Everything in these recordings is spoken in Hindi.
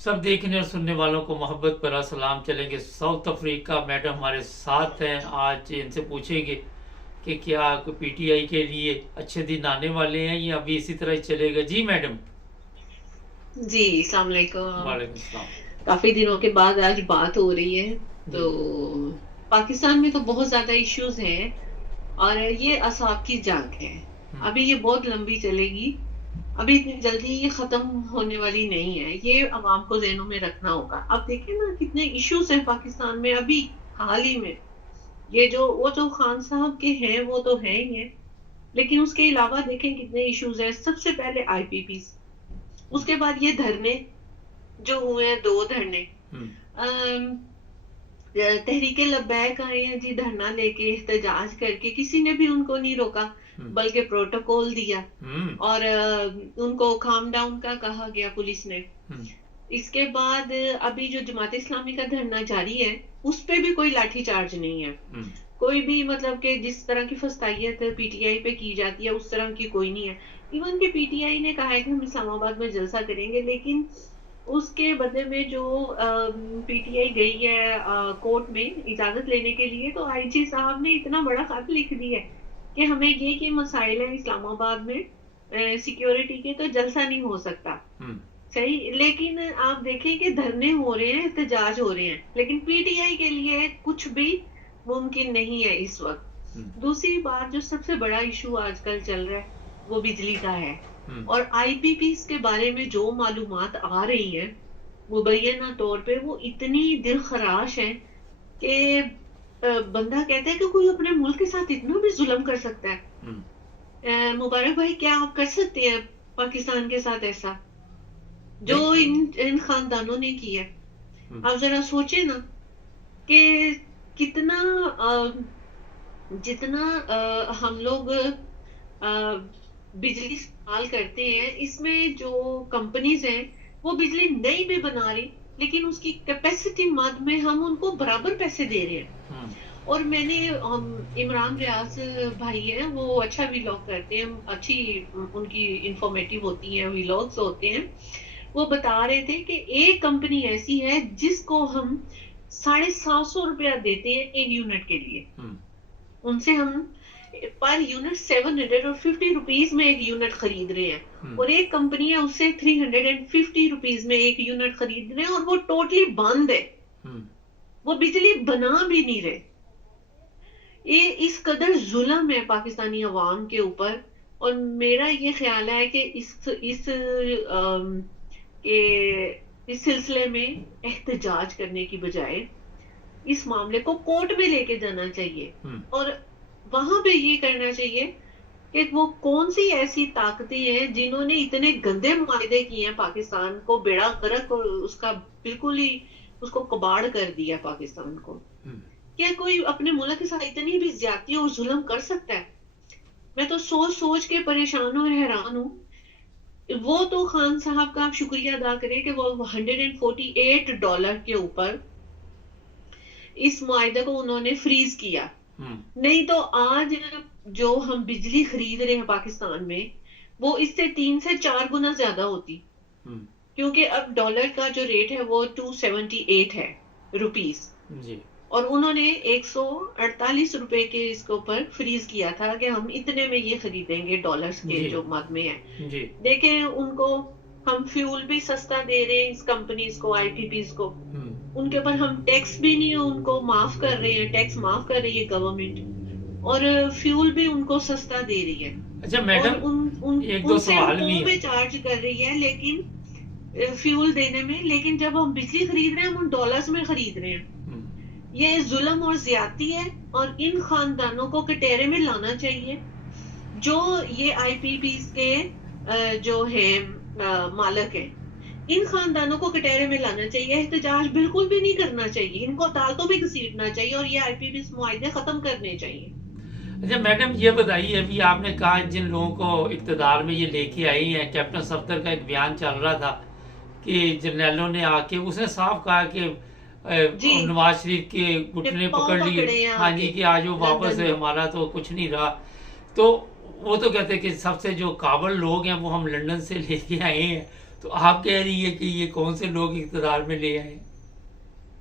सब देखने और सुनने वालों को मोहब्बत भरा सलाम। चलेंगे साउथ अफ्रीका। मैडम हमारे साथ हैं। आज इनसे पूछेंगे कि क्या पीटीआई के लिए अच्छे दिन आने वाले हैं या अभी इसी तरह ही चलेगा। जी मैडम। जी, अस्सलाम वालेकुम। वालेकुम सलाम। काफी दिनों के बाद आज बात हो रही है। जी। तो पाकिस्तान में तो बहुत ज्यादा इश्यूज हैं और ये असाब की जंग है। हम्म। अभी ये बहुत लंबी चलेगी। अभी इतनी जल्दी ये खत्म होने वाली नहीं है। ये अवाम को ज़हनों में रखना होगा। अब देखें ना कितने इश्यूज हैं पाकिस्तान में अभी हाल ही में। ये जो वो जो खान साहब के हैं वो तो है ही है, लेकिन उसके अलावा देखें कितने इश्यूज हैं। सबसे पहले आईपीपी, उसके बाद ये धरने जो हुए हैं, दो धरने। हम्म। अम, तहरीके लब्बैक आए हैं जी, धरना लेके एहतजाज करके, किसी ने भी उनको नहीं रोका हम्म। बल्कि प्रोटोकॉल दिया हम्म। और उनको काम डाउन का कहा गया पुलिस ने। हम्म। इसके बाद अभी जो जमात इस्लामी का धरना जारी है उस पे भी कोई लाठी चार्ज नहीं है। हम्म। कोई भी मतलब कि जिस तरह की फस्तायत पीटीआई पे की जाती है उस तरह की कोई नहीं है। इवन के पीटीआई ने कहा है कि हम इस्लामाबाद में जलसा करेंगे, लेकिन उसके बदले में जो पीटीआई गई है कोर्ट में इजाजत लेने के लिए, तो आईजी साहब ने इतना बड़ा खत लिख दिया है कि हमें ये मसाइल है इस्लामाबाद में सिक्योरिटी के, तो जलसा नहीं हो सकता। हम्म। सही, लेकिन आप देखें कि धरने हो रहे हैं, एहतजाज हो रहे हैं, लेकिन पीटीआई के लिए कुछ भी मुमकिन नहीं है इस वक्त। हम्म। दूसरी बात, जो सबसे बड़ा इशू आजकल चल रहा है वो बिजली का है। हम्म। और आईपीपीस के बारे में जो मालूमात आ रही है मुबैना तौर पे वो इतनी दिल खराश है कि बंदा कहता है कि कोई अपने मुल्क के साथ इतना भी जुल्म कर सकता है। हम्म। मुबारक भाई, क्या आप कर सकते हैं पाकिस्तान के साथ ऐसा जो नहीं। इन खानदानों ने किया है? हम्म। आप जरा सोचे ना कि कितना जितना हम लोग बिजली इस्तेमाल करते हैं, इसमें जो कंपनीज हैं वो बिजली नहीं भी बना रही, लेकिन उसकी कैपेसिटी मद में हम उनको बराबर पैसे दे रहे हैं। हम्म। और मैंने इमरान रियाज भाई हैं, वो अच्छा व्लॉग करते हैं, अच्छी उनकी इंफॉर्मेटिव होती है, व्लॉग्स होते हैं। वो बता रहे थे कि एक कंपनी ऐसी है जिसको हम 750 रुपया देते हैं एक यूनिट के लिए। हम्म। उनसे हम पर यूनिट 750 रुपीज में एक यूनिट खरीद रहे हैं, हम्म। और एक कंपनी है उससे 350 रुपीज में एक यूनिट खरीद रहे हैं, और वो टोटली बंद है। हम्म। वो बिजली बना भी नहीं रहे। ये इस कदर जुल्म है पाकिस्तानी अवाम के ऊपर। और मेरा ये ख्याल है कि इस सिलसिले में एहतजाज करने की बजाय इस मामले को कोर्ट में लेके जाना चाहिए, हम्म। और वहां पे ये करना चाहिए कि वो कौन सी ऐसी ताकतें हैं जिन्होंने इतने गंदे मुआहदे किए हैं, पाकिस्तान को बेड़ा गर्क और उसका बिल्कुल ही उसको कबाड़ कर दिया पाकिस्तान को। हम्म। क्या कोई अपने मुल्क के साथ इतनी भी ज्यादती और जुल्म कर सकता है? मैं तो सोच सोच के परेशान और हैरान हूं। वो तो खान साहब का आप शुक्रिया अदा करें कि वो $148 के ऊपर इस मुआहदे को उन्होंने फ्रीज किया। नहीं तो आज जो हम बिजली खरीद रहे हैं पाकिस्तान में, वो इससे 3 से 4 गुना ज्यादा होती, क्योंकि अब डॉलर का जो रेट है वो 278 है रुपीस, जी। और उन्होंने 148 रुपए के इसके ऊपर फ्रीज किया था कि हम इतने में ये खरीदेंगे डॉलर्स के जी। जो मद में है। जी। देखें, उनको हम फ्यूल भी सस्ता दे रहे हैं, इस कंपनीज को, आईपीपीज को, उनके ऊपर हम टैक्स भी नहीं उनको माफ कर रहे हैं, टैक्स माफ कर रही है गवर्नमेंट, और फ्यूल भी उनको सस्ता दे रही है। अच्छा मैडम, एक दो उनसे सवाल भी भी है। चार्ज कर रही है लेकिन फ्यूल देने में, लेकिन जब हम बिजली खरीद रहे हैं हम उन डॉलर्स में खरीद रहे हैं। ये जुल्म और ज्यादती है, और इन खानदानों को कटहरे में लाना चाहिए। जो ये आईपीपीस के जो है मालिक है, इन खानदानों को कटहरे में लाना चाहिए। एहतजाज बिल्कुल भी नहीं करना चाहिए, इनको अदालतों में घसीटना चाहिए, और ये आईपीपीस मुआहदे खत्म करने चाहिए। अच्छा मैडम, ये बताइए, अभी आपने कहा जिन लोगों को इक़्तिदार में ये लेके आई हैं, कैप्टन सफ्दर का एक बयान चल रहा था कि जर्नैलों ने आके, उसने साफ कहा कि नवाज शरीफ के घुटने पकड़ लिए, हाँ जी, कि आज वो वापस है, हमारा तो कुछ नहीं रहा। तो वो तो कहते हैं कि सबसे जो काबल लोग हैं वो हम लंदन से लेके आए हैं, तो आप कह रही है कि ये कौन से लोग इक़्तिदार में ले आए?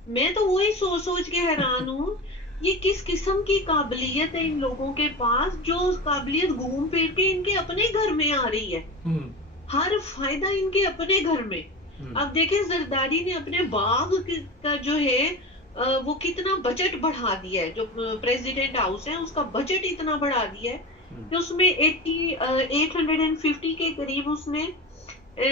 मैं तो वही सोच सोच के हैरान हूँ, ये किस किस्म की काबिलियत है इन लोगों के पास, जो काबिलियत घूम फिर के इनके अपने घर में आ रही है। हम्म हर फायदा इनके अपने घर में। अब देखें जरदारी ने अपने बाग का जो है वो कितना बजट बढ़ा दिया है, जो प्रेसिडेंट हाउस है उसका बजट इतना बढ़ा दिया है कि उसमें 850 के करीब उसने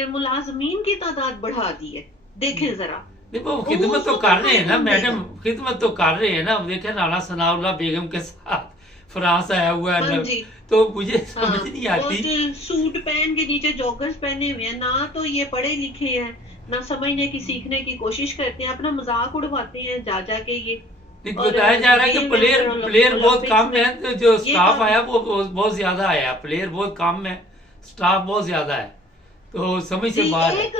मुलाजमीन की तादाद बढ़ा दी है। देखें जरा, देखो वो खिदमत तो कर रहे हैं ना मैडम, खिदमत तो कर रहे हैं ना। अब देखें राना सनाउल्लाह बेगम के साथ फ्रांस आया हुआ है हाँ जी, तो मुझे समझ हाँ, नहीं और आती। जो सूट पहन के नीचे जॉगर्स पहने हुए हैं, ना तो ये पढ़े लिखे हैं, ना समझने की सीखने की कोशिश करते हैं, अपना मजाक उड़वाते हैं जा जा के ये। लेकिन और बताया जा रहा है कि गेम प्लेयर में प्लेयर बहुत ओलंपिक्स कम में है, तो जो ये स्टाफ काम आया वो बहुत ज्यादा आया। प्लेयर बहुत कम है, स्टाफ बहुत ज्यादा है, तो समझ से जी, बाहर है।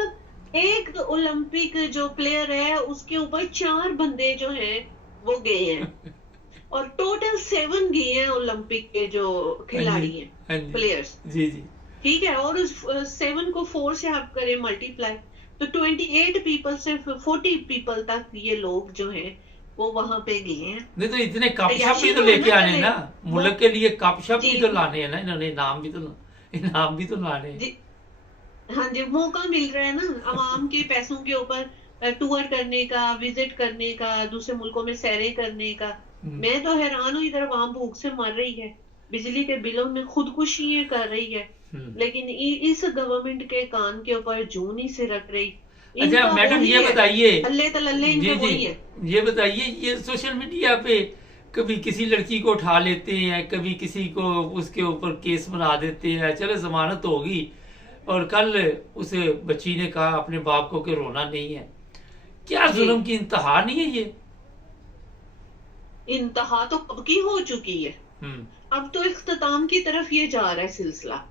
एक ओलंपिक जो प्लेयर है उसके ऊपर 4 बंदे जो हैं वो गए हैं, और टोटल 7 गए हैं ओलंपिक के जो हाँ जी, खिलाड़ी हैं, हाँ जी, प्लेयर्स। जी जी। ठीक है, और उस 7 को 4 से आप करें मल्टीप्लाई, तो 28 पीपल से 40 पीपल तक ये लोग जो हैं वो वहां पे गए हैं। नहीं तो इतने कप शप अय्याशी भी तो तो है लेके ना आने हैं पहले, ना, वो मुल्क के लिए कप शप भी जी तो लाने हैं ना इन्होंने, इनाम भी तो लाने हैं। जी, हाँ जी, मौका मिल रहा है ना अवाम के पैसों के ऊपर टूर करने का, विजिट करने का, दूसरे मुल्कों में सैरें करने का। हम्म, मैं तो हैरान हूँ, इधर अवाम भूख से मर रही है, बिजली के बिलों में खुदकुशी कर रही है, हम्म। लेकिन इस गवर्नमेंट के कान के ऊपर जूं नहीं से रख रही। अच्छा इनका मैडम वही ये है, बताइए, अल्ले तलल्ले जी इनका जी, वही है। ये बताइए, ये सोशल मीडिया पे कभी किसी लड़की को उठा लेते हैं, कभी किसी को उसके ऊपर केस बना देते हैं, चलो जमानत होगी, और कल उस बच्ची ने कहा अपने बाप को कि रोना नहीं है। क्या जी, जुल्म की इंतहा नहीं है ये? इंतहा तो कब की हो चुकी है। हम्म अब तो इख्तिताम की तरफ ये जा रहा है सिलसिला।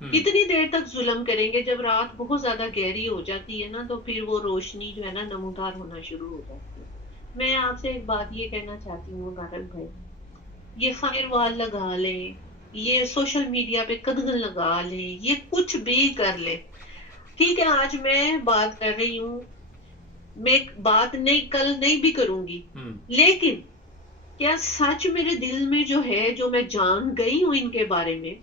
हम्म कितनी देर तक जुल्म करेंगे? जब रात बहुत ज्यादा गहरी हो जाती है ना, तो फिर वो रोशनी जो है ना नमूदार होना शुरू हो जाती है। मैं आपसे एक बात ये कहना चाहती हूँ मुबारक भाई, ये फायर वॉल लगा लें, ये सोशल मीडिया पे कदगन लगा लें, ये कुछ भी कर ले, ठीक है। आज मैं बात कर रही हूँ, मैं बात नहीं कल नहीं भी करूंगी, लेकिन क्या सच मेरे दिल में जो है, जो मैं जान गई हूं इनके बारे में,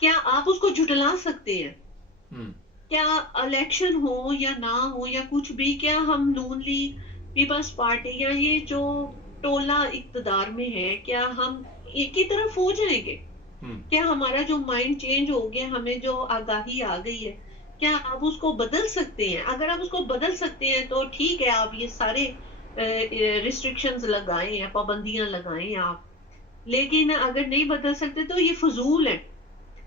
क्या आप उसको झुटला सकते हैं? हम्म। क्या इलेक्शन हो या ना हो या कुछ भी, क्या हम नून लीग, पीपल्स पार्टी या ये जो टोला इक्तदार में है, क्या हम एक ही तरफ हो जाएंगे? क्या हमारा जो माइंड चेंज हो गया, हमें जो आगाही आ गई है, क्या आप उसको बदल सकते हैं? अगर आप उसको बदल सकते हैं तो ठीक है, आप ये सारे रिस्ट्रिक्शंस लगाएं या पाबंदियां लगाएं आप, लेकिन अगर नहीं बदल सकते तो ये फजूल है।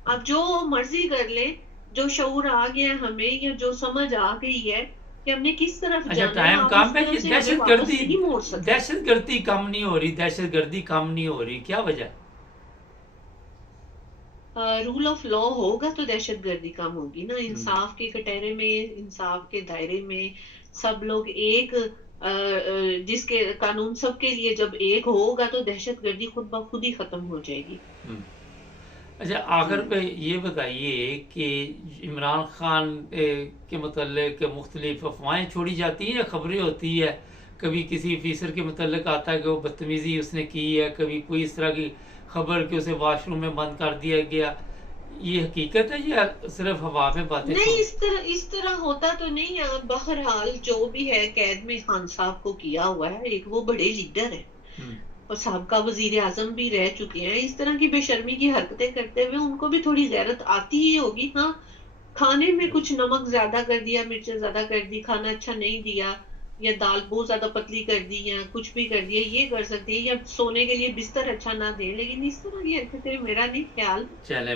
अब जो मर्जी कर ले, जो शऊर आ गया है हमें, या जो समझ आ गई है कि हमने किस तरफ अच्छा जाना है, टाइम आप कम उस है, तरफ ये से हमें वापस दहशतगर्दी नहीं मोड़ सकते। दहशतगर्दी कम नहीं हो रही, दहशतगर्दी कम नहीं हो रही, क्या वजह? रूल ऑफ लॉ होगा तो दहशतगर्दी कम होगी ना। इंसाफ के कटहरे में, इंसाफ के दायरे में सब लोग एक, जिसके कानून सबके लिए जब एक होगा तो दहशतगर्दी खुद ब खुद ही खत्म हो जाएगी। अच्छा आखिर पे ये बताइए कि इमरान खान के मतलब मुख्तलिफ अफवाहें छोड़ी जाती हैं या खबरें होती है, कभी किसी ऑफिसर के मतलब आता है कि वो बदतमीजी उसने की है, कभी कोई इस तरह की खबर कि उसे वॉशरूम में बंद कर दिया गया, ये हकीकत है या सिर्फ हवा में बातें? नहीं, इस तरह होता तो नहीं है। बहरहाल जो भी है, कैद में खान साहब को किया हुआ है, एक वो बड़े लीडर है और साहबका वजीर आजम भी रह चुके हैं। इस तरह की बेशर्मी की हरकतें करते हुए उनको भी थोड़ी गैरत आती ही होगी। हाँ, खाने में कुछ नमक ज्यादा कर दिया, मिर्चें ज्यादा कर दी, खाना अच्छा नहीं दिया, या दाल बहुत ज्यादा पतली कर दी, या कुछ भी कर दिया, ये कर सकती है, या सोने के लिए बिस्तर अच्छा ना दे, लेकिन इस तरह की हरकतें मेरा नहीं ख्याल।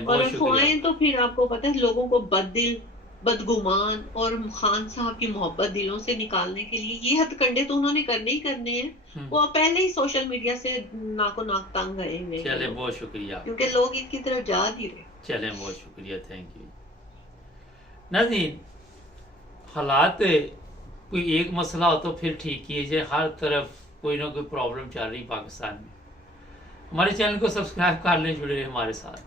और अफवाहें तो फिर आपको पता है लोगों को बददिल, बदगुमान और खान साहब की मोहब्बत दिलों से निकालने के लिए ये हथकंडे तो उन्होंने करने ही करने हैं। वो पहले ही सोशल मीडिया से नाको नाक तंग गए हुए। चले बहुत शुक्रिया, क्योंकि लोग इनकी तरफ जा नहीं रहे। चले बहुत शुक्रिया, थैंक यू। नाज़रीन, हालात कोई एक मसला हो तो फिर ठीक कीजिए, हर तरफ कोई ना कोई प्रॉब्लम चल रही पाकिस्तान में। हमारे चैनल को सब्सक्राइब कर लें, जुड़े रहे हमारे साथ।